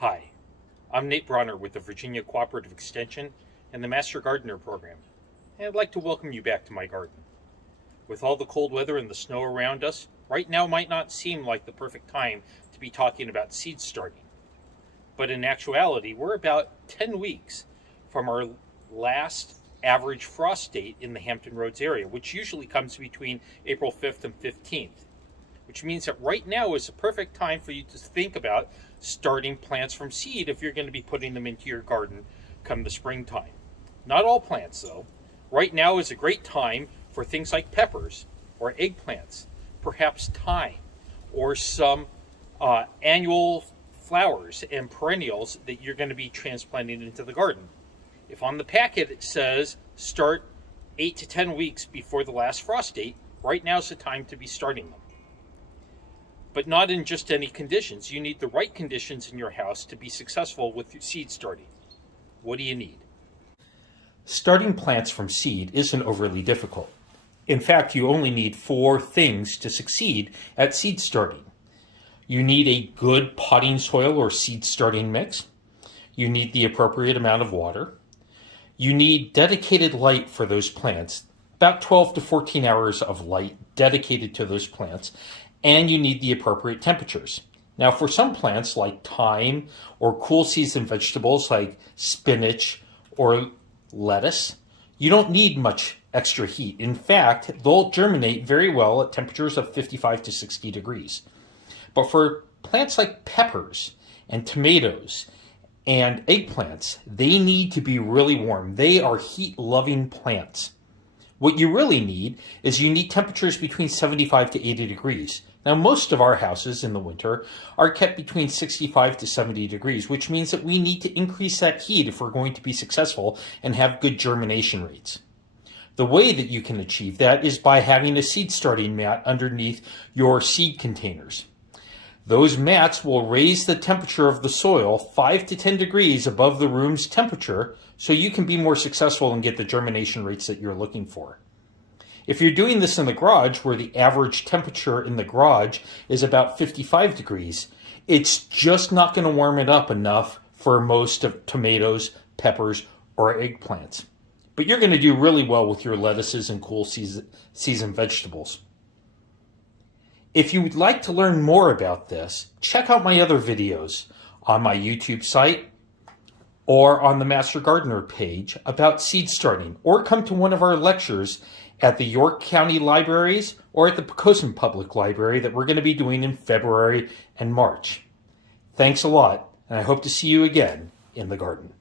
Hi, I'm Nate Bronner with the Virginia Cooperative Extension and the Master Gardener Program, and I'd like to welcome you back to my garden. With all the cold weather and the snow around us, right now might not seem like the perfect time to be talking about seed starting. But in actuality, we're about 10 weeks from our last average frost date in the Hampton Roads area, which usually comes between April 5th and 15th. Which means that right now is the perfect time for you to think about starting plants from seed if you're going to be putting them into your garden come the springtime. Not all plants, though. Right now is a great time for things like peppers or eggplants, perhaps thyme, or some annual flowers and perennials that you're going to be transplanting into the garden. If on the packet it says start 8 to 10 weeks before the last frost date, right now's the time to be starting them. But not in just any conditions. You need the right conditions in your house to be successful with your seed starting. What do you need? Starting plants from seed isn't overly difficult. In fact, you only need 4 things to succeed at seed starting. You need a good potting soil or seed starting mix. You need the appropriate amount of water. You need dedicated light for those plants, about 12 to 14 hours of light dedicated to those plants, and you need the appropriate temperatures. Now, for some plants like thyme or cool season vegetables like spinach or lettuce, you don't need much extra heat. In fact, they'll germinate very well at temperatures of 55 to 60 degrees. But for plants like peppers and tomatoes and eggplants, they need to be really warm. They are heat-loving plants. What you really need is you need temperatures between 75 to 80 degrees. Now, most of our houses in the winter are kept between 65 to 70 degrees, which means that we need to increase that heat if we're going to be successful and have good germination rates. The way that you can achieve that is by having a seed starting mat underneath your seed containers. Those mats will raise the temperature of the soil 5 to 10 degrees above the room's temperature so you can be more successful and get the germination rates that you're looking for. If you're doing this in the garage, where the average temperature in the garage is about 55 degrees, it's just not going to warm it up enough for most of tomatoes, peppers, or eggplants. But you're going to do really well with your lettuces and cool season vegetables. If you would like to learn more about this, check out my other videos on my YouTube site or on the Master Gardener page about seed starting, or come to one of our lectures at the York County Libraries or at the Poquoson Public Library that we're going to be doing in February and March. Thanks a lot, and I hope to see you again in the garden.